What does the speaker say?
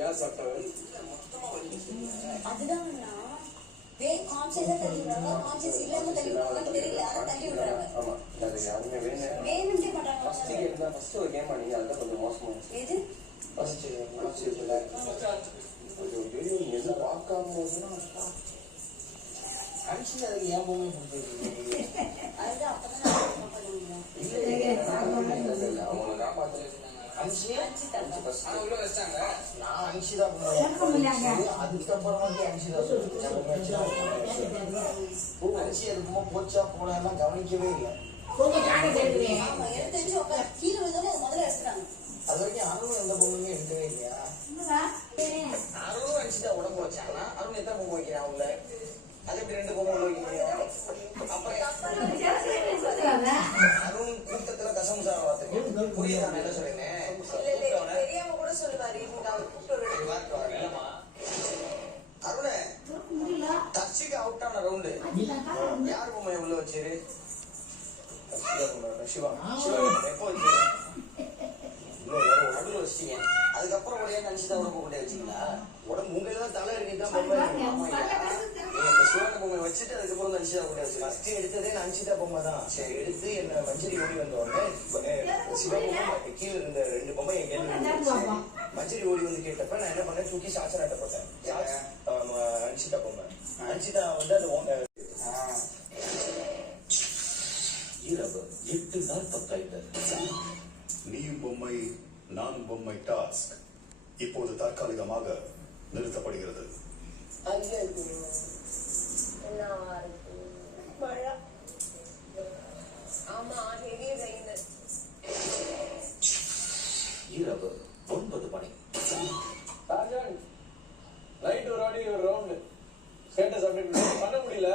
யார் சாப்பிட்டாரு? அதுதான் கான்சியஸா தள்ளி விடுறாங்க, கான்சியஸ் இல்லாம தள்ளி விடுறாங்கன்னு தெரியல, ஆனா தள்ளி விடுறாங்க. ஆமா, அது யாருமே வேணும்னே பண்றாங்க. ஃபர்ஸ்ட் கேம் தான், ஃபர்ஸ்ட் ஒரு கேம் ஆனீங்க, அதுதான் கொஞ்சம் மோசமா இருந்துச்சு. எது ஃபர்ஸ்ட் கொஞ்சம் வீடியோ எதுவும் பார்க்காம போதுன்னா அன்ஷி அதுக்கு ஏன் பொம்மை கொடுத்துருக்கீங்க? அதுதான் அப்பதான் பண்ணுவீங்க. அவங்களை காப்பாற்ற அன்ஷி உள்ள வச்சாங்க. நான் அன்ஷி தான் பண்ணுவேன். அதுக்கப்புறம் வந்து அன்ஷி தான் அன்ஷி அது பொம்மை போச்சா போலாம் கவனிக்கவே இல்லை. ஆமா, எடுத்து வச்சு உட்கார கீழே விழுந்தோட அது முதல்ல எடுத்துறாங்க. அது வரைக்கும் அருணும் எந்த பொம்மையுமே எடுக்கவே இல்லையா? அருணும் அன்ஷி தான் உடம்பு வச்சாங்கன்னா அருண் எத்தனை பொம்மை வைக்கிறான் உள்ள? அது எப்படி 2 பொம்மை உள்ள வைக்க முடியும்? அருண் கூட்டத்துல கசமுசா பார்த்துருக்கேன். புரியுதா நான் என்ன சொல்றேன்? தெரியாம கூட சொல்லுவாரு. அருண தர்ஷிக்கு அவுட் ஆன ரவுண்டு யார் பொம்மையை உள்ள வச்சிரு? சிவா எப்போ வச்சிரு? உடம்புல வச்சிட்டீங்க. அதுக்கப்புறம் உடைய அன்ஷிதா உடம்பு கொண்டே வச்சிங்களா? உடம்பு உங்களை தான் தலை இருக்குதான் பொம்மை சிவான பொம்மை வச்சுட்டு அதுக்கப்புறம் தான் அன்ஷிதா கொண்டே வச்சு ஃபர்ஸ்ட் எடுத்ததே அன்ஷிதா பொம்மை தான். சரி எடுத்து என்ன மஞ்சரி ஓடி வந்த உடனே சிவா பொம்மை கீழே இருந்த 2 பொம்மை என் கேள்வி மஞ்சரி ஓடி வந்து கேட்டப்ப நான் என்ன பண்ணேன், தூக்கி சாச்சராட்டப்பட்டேன். அன்ஷிதா பொம்மை அன்ஷிதா வந்து அது இரவு 8:45. நீயும் பொம்மை நானும் பொம்மை டாஸ்க் இப்போது தற்காலிகமாக நிறுத்தப்படுகிறது. இரவு 9 மணி. நைட் ஒரு வாடி ஒரு ரவுண்டு ஸ்டேட்டஸ் அப்டேட் பண்ண முடியல.